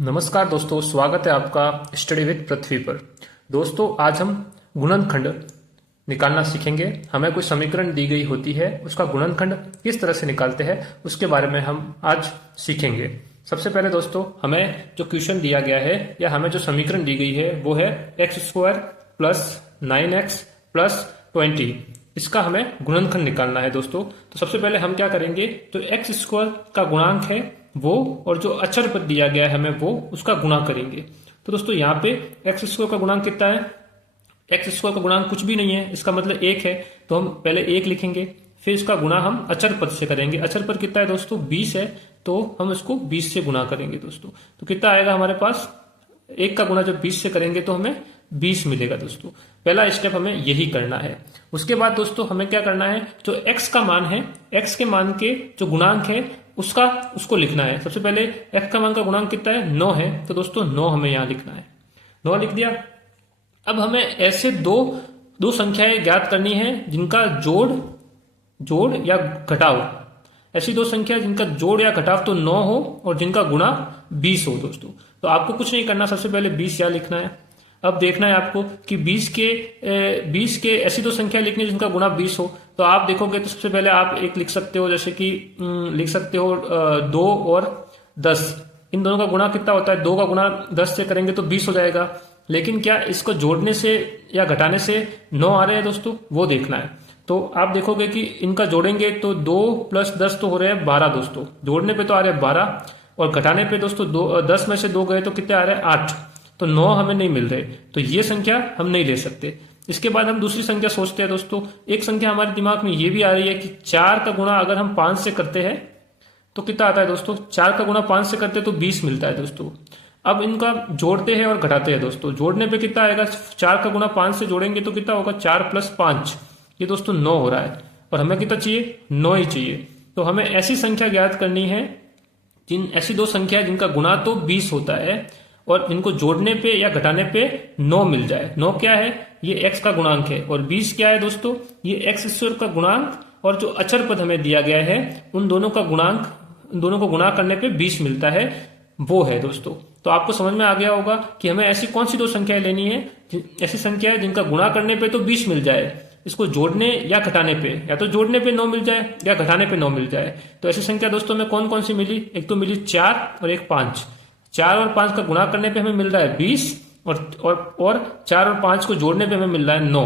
नमस्कार दोस्तों, स्वागत है आपका स्टडी विद पृथ्वी पर। दोस्तों, आज हम गुणनखंड निकालना सीखेंगे। हमें कोई समीकरण दी गई होती है, उसका गुणनखंड किस तरह से निकालते हैं उसके बारे में हम आज सीखेंगे। सबसे पहले दोस्तों, हमें जो क्वेश्चन दिया गया है या हमें जो समीकरण दी गई है वो है x² प्लस 9x प्लस 20। इसका हमें गुणनखंड निकालना है दोस्तों। तो सबसे पहले हम क्या करेंगे, तो x² का गुणांक है वो और जो अचर पद दिया गया है हमें वो उसका गुणा करेंगे। तो दोस्तों यहाँ पे x² का गुणांक कितना है, x² का गुणांक कुछ भी नहीं है, इसका मतलब 1 है। तो हम पहले 1 लिखेंगे, फिर इसका गुणा हम अचर पद से करेंगे। अचर पद कितना है दोस्तों, 20 है, तो हम इसको 20 से गुणा करेंगे दोस्तों। तो कितना आएगा हमारे पास, 1 का गुणा जब 20 से करेंगे तो हमें 20 मिलेगा दोस्तों। पहला स्टेप हमें यही करना है। उसके बाद दोस्तों हमें क्या करना है, जो x का मान है, x के मान के जो गुणांक है उसको लिखना है। सबसे पहले x का मान का गुणांक कितना है, 9 है, तो दोस्तों 9 हमें यहां लिखना है। 9 लिख दिया। अब हमें ऐसे दो संख्याएं ज्ञात करनी है जिनका जोड़ या घटाव, ऐसी दो संख्या जिनका जोड़ या घटाव तो 9 हो और जिनका गुणा 20 हो दोस्तों। तो आपको कुछ नहीं करना, सबसे पहले 20 यहाँ लिखना है। अब देखना है आपको कि 20 के ऐसी दो संख्या लिखनी जिनका गुणा 20 हो। तो आप देखोगे तो सबसे पहले आप एक लिख सकते हो, जैसे कि लिख सकते हो 2 और 10, इन दोनों का गुणा कितना होता है, 2 का गुणा 10 से करेंगे तो 20 हो जाएगा। लेकिन क्या इसको जोड़ने से या घटाने से 9 आ रहे हैं दोस्तों, वो देखना है। तो आप देखोगे कि इनका जोड़ेंगे तो 2 + 10 तो हो रहे हैं 12 दोस्तों, जोड़ने पे तो आ रहे हैं 12 और घटाने पे दोस्तों 10 में से 2 गए तो कितने आ रहे हैं 8, तो 9 हमें नहीं मिल रहे, तो ये संख्या हम नहीं ले सकते। इसके बाद हम दूसरी संख्या सोचते हैं दोस्तों। एक संख्या हमारे दिमाग में ये भी आ रही है कि 4 का गुणा अगर हम 5 से करते हैं तो कितना आता है दोस्तों, 4 का गुणा 5 से करते हैं तो 20 मिलता है दोस्तों। अब इनका जोड़ते हैं और घटाते हैं दोस्तों। जोड़ने पे कितना आएगा, 4 का गुणा 5 से जोड़ेंगे तो कितना होगा, 4 + 5, ये दोस्तों 9 हो रहा है और हमें कितना चाहिए, 9 ही चाहिए। तो हमें ऐसी संख्या ज्ञात करनी है, ऐसी दो संख्या जिनका गुणा तो 20 होता है और इनको जोड़ने पे या घटाने पे 9 मिल जाए। 9 क्या है, ये x का गुणांक है और 20 क्या है दोस्तों, ये x² का गुणांक और जो अचर पद हमें दिया गया है उन दोनों को गुणा करने पे 20 मिलता है, वो है दोस्तों। तो आपको समझ में आ गया होगा कि हमें ऐसी कौन सी दो संख्याएं लेनी है, ऐसी संख्या है जिनका गुणा करने पे तो 20 मिल जाए, इसको जोड़ने या घटाने पे, या तो जोड़ने पे 9 मिल जाए या घटाने पे 9 मिल जाए। तो ऐसी संख्या दोस्तों में कौन कौन सी मिली, एक तो मिली 4 और एक 5। 4 और 5 का गुणा करने पे हमें मिल रहा है 20 और 4 और 5 को जोड़ने पे हमें मिल रहा है 9।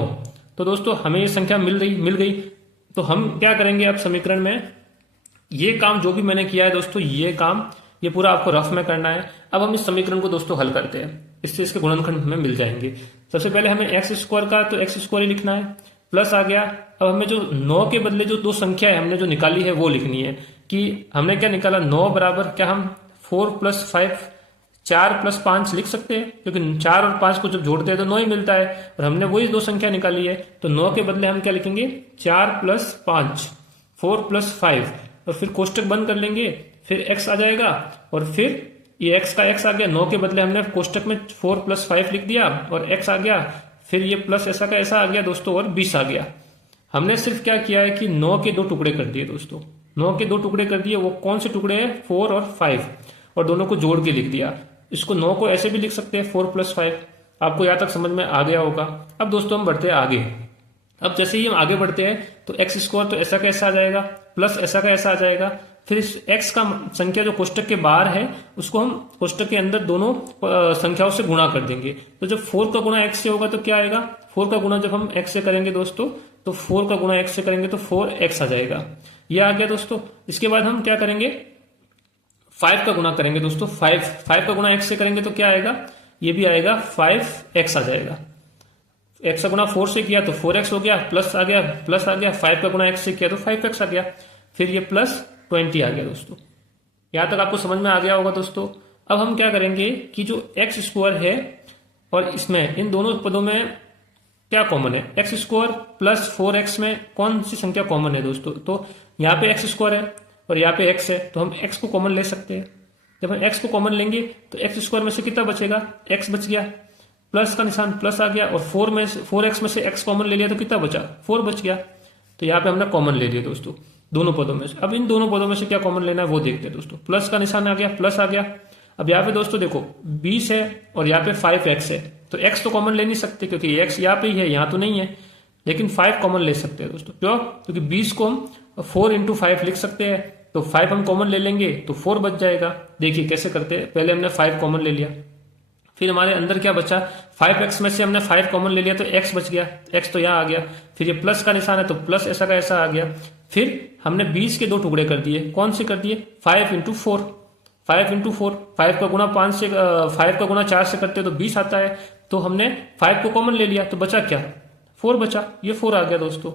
तो दोस्तों हमें ये संख्या मिल गई। तो हम क्या करेंगे, अब समीकरण में ये काम जो भी मैंने किया है दोस्तों, ये पूरा आपको रफ में करना है। अब हम इस समीकरण को दोस्तों हल करते हैं, इससे इसके गुणनखंड हमें मिल जाएंगे। सबसे पहले हमें x² का तो x² ही लिखना है, प्लस आ गया। अब हमें जो 9 के बदले जो दो संख्या है हमने जो निकाली है वो लिखनी है कि हमने क्या निकाला, 9 बराबर क्या हम 4 + 5, 4 + 5 लिख सकते हैं, क्योंकि 4 और 5 को जब जोड़ते हैं तो 9 ही मिलता है और हमने वही दो संख्या निकाली है। तो 9 के बदले हम क्या लिखेंगे, 4 + 5, 4 + 5 और फिर कोष्टक बंद कर लेंगे, फिर x आ जाएगा और फिर ये x का x आ गया। 9 के बदले हमने कोष्टक में 4 + 5 लिख दिया और x आ गया, फिर ये प्लस ऐसा का ऐसा आ गया दोस्तों और 20 आ गया। हमने सिर्फ क्या किया है कि 9 के 2 टुकड़े कर दिए दोस्तों। 9 के 2 टुकड़े कर दिए, वो कौन से टुकड़े हैं, 4 और 5, और दोनों को जोड़ के लिख दिया। इसको 9 को ऐसे भी लिख सकते हैं 4 + 5। आपको यहाँ तक समझ में आ गया होगा। अब दोस्तों हम बढ़ते हैं आगे। अब जैसे ही हम आगे बढ़ते हैं तो x² तो ऐसा का ऐसा आ जाएगा, प्लस ऐसा का ऐसा आ जाएगा। फिर इस x का संख्या जो कोष्टक के बाहर है उसको हम कोष्टक के अंदर दोनों संख्याओं से गुणा कर देंगे। तो जब 4 का गुणा x से होगा तो क्या आएगा, 4 का गुणा जब हम x से करेंगे दोस्तों, तो 4 का गुणा x से करेंगे तो 4x आ जाएगा, ये आ गया दोस्तों। इसके बाद हम क्या करेंगे, 5 का गुणा करेंगे दोस्तों। 5 का गुणा x से करेंगे तो क्या आएगा, ये भी आएगा 5x आ जाएगा। x का गुणा 4 से किया तो 4x हो गया, प्लस आ गया 5 का गुणा x से किया तो 5x आ गया, फिर ये +20 आ गया दोस्तों। यहां तक आपको समझ में आ गया होगा दोस्तों। अब हम क्या करेंगे कि जो x² है और इसमें इन दोनों पदों में क्या कॉमन है, x² + 4x में कौन सी संख्या कॉमन है दोस्तों, तो यहाँ पे x² है और यहाँ पे x है, तो हम x को कॉमन ले सकते हैं। जब हम x को कॉमन लेंगे तो x² में से कितना बचेगा, x बच गया, प्लस का निशान प्लस आ गया, और 4x में से x कॉमन ले लिया तो कितना बचा, 4 बच गया। तो यहाँ पे हमने कॉमन ले लिया दोस्तों दोनों पदों में से। अब इन दोनों पदों में से क्या कॉमन लेना है वो देखते हैं दोस्तों। प्लस का निशान आ गया, प्लस आ गया। अब यहाँ पे दोस्तों देखो 20 है और यहाँ पे 5x है, तो x तो कॉमन ले नहीं सकते क्योंकि x यहाँ पे ही है, यहाँ तो नहीं है, लेकिन 5 कॉमन ले सकते हैं दोस्तों। क्यों? क्योंकि 20 को हम 4 इंटू 5 लिख सकते हैं, तो 5 हम कॉमन ले लेंगे तो 4 बच जाएगा। देखिए कैसे करते हैं, पहले हमने 5 कॉमन ले लिया, फिर हमारे अंदर क्या बचा, 5x में से हमने 5 कॉमन ले लिया तो x बच गया, x तो यहाँ आ गया, फिर ये प्लस का निशान है तो प्लस ऐसा का ऐसा आ गया। फिर हमने 20 के 2 टुकड़े कर दिए, कौन से कर दिए, 5 इंटू 4, 5 इंटू 4, 5 का गुना 5 से 5 का गुना 4 से करते तो 20 आता है, तो हमने 5 को कॉमन ले लिया तो बचा क्या, 4 बचा, ये 4 आ गया दोस्तों।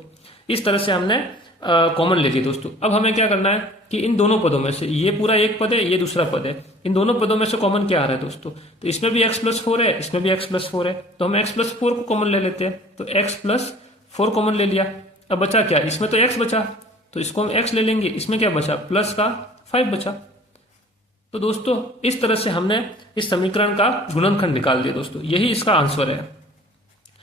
इस तरह से हमने कॉमन ले लिया दोस्तों। अब हमें क्या करना है कि इन दोनों पदों में से, ये पूरा एक पद है, ये दूसरा पद है, इन दोनों पदों में से कॉमन क्या आ रहा है दोस्तों, तो इसमें भी x प्लस 4 है, इसमें भी x प्लस 4 है, तो हम x प्लस 4 को कॉमन ले लेते हैं, तो x प्लस 4 कॉमन ले लिया। अब बचा क्या, इसमें तो x बचा, तो इसको हम x ले लेंगे, इसमें क्या बचा, प्लस का 5 बचा। तो दोस्तों इस तरह से हमने इस समीकरण का गुणनखंड निकाल दिया दोस्तों, यही इसका आंसर है।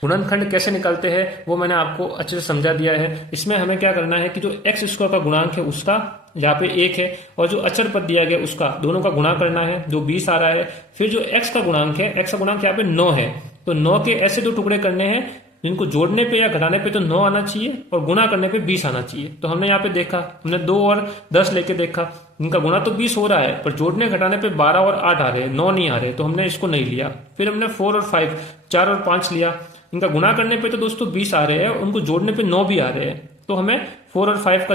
गुणनखंड कैसे निकालते हैं वो मैंने आपको अच्छे से समझा दिया है। इसमें हमें क्या करना है कि जो एक्स स्क्वायर का गुणांक है उसका यहाँ पे 1 है, और जो अचर पद दिया गया उसका दोनों का गुणा करना है, जो 20 आ रहा है। फिर जो एक्स का गुणांक है, एक्स का गुणांक यहाँ पे 9 है, तो 9 के ऐसे 2 टुकड़े करने हैं जिनको जोड़ने पे या घटाने पे तो 9 आना चाहिए और गुणा करने पे 20 आना चाहिए। तो हमने यहाँ पे देखा, हमने 2 और 10 लेके देखा, इनका गुणा तो 20 हो रहा है पर जोड़ने घटाने पे 12 और 8 आ रहे हैं, 9 नहीं आ रहे, तो हमने इसको नहीं लिया। फिर हमने 4 और 5, 4 और 5 लिया, इनका गुणा करने पे तो दोस्तों 20 आ रहे हैं, उनको जोड़ने पे 9 भी आ रहे हैं, तो हमें 4 और 5 का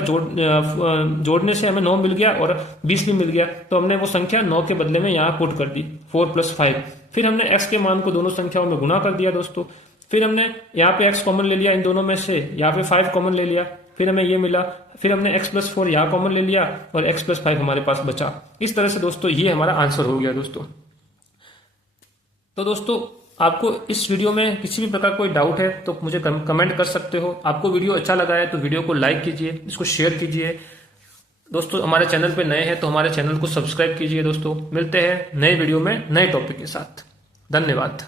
जोड़ने से हमें 9 मिल गया और 20 भी मिल गया, तो हमने वो संख्या 9 के बदले में यहाँ पुट कर दी, 4 प्लस 5। फिर हमने x के मान को दोनों संख्याओं में गुणा कर दिया दोस्तों। फिर हमने यहाँ पे x कॉमन ले लिया इन दोनों में से, यहाँ पे 5 कॉमन ले लिया, फिर हमें ये मिला। फिर हमने x प्लस 4 यहाँ कॉमन ले लिया और x प्लस 5 हमारे पास बचा। इस तरह से दोस्तों ये हमारा आंसर हो गया दोस्तों। तो दोस्तों आपको इस वीडियो में किसी भी प्रकार कोई डाउट है तो मुझे कमेंट कर सकते हो। आपको वीडियो अच्छा लगा है तो वीडियो को लाइक कीजिए, इसको शेयर कीजिए। दोस्तों हमारे चैनल पे नए हैं तो हमारे चैनल को सब्सक्राइब कीजिए दोस्तों। मिलते हैं नए वीडियो में नए टॉपिक के साथ। धन्यवाद।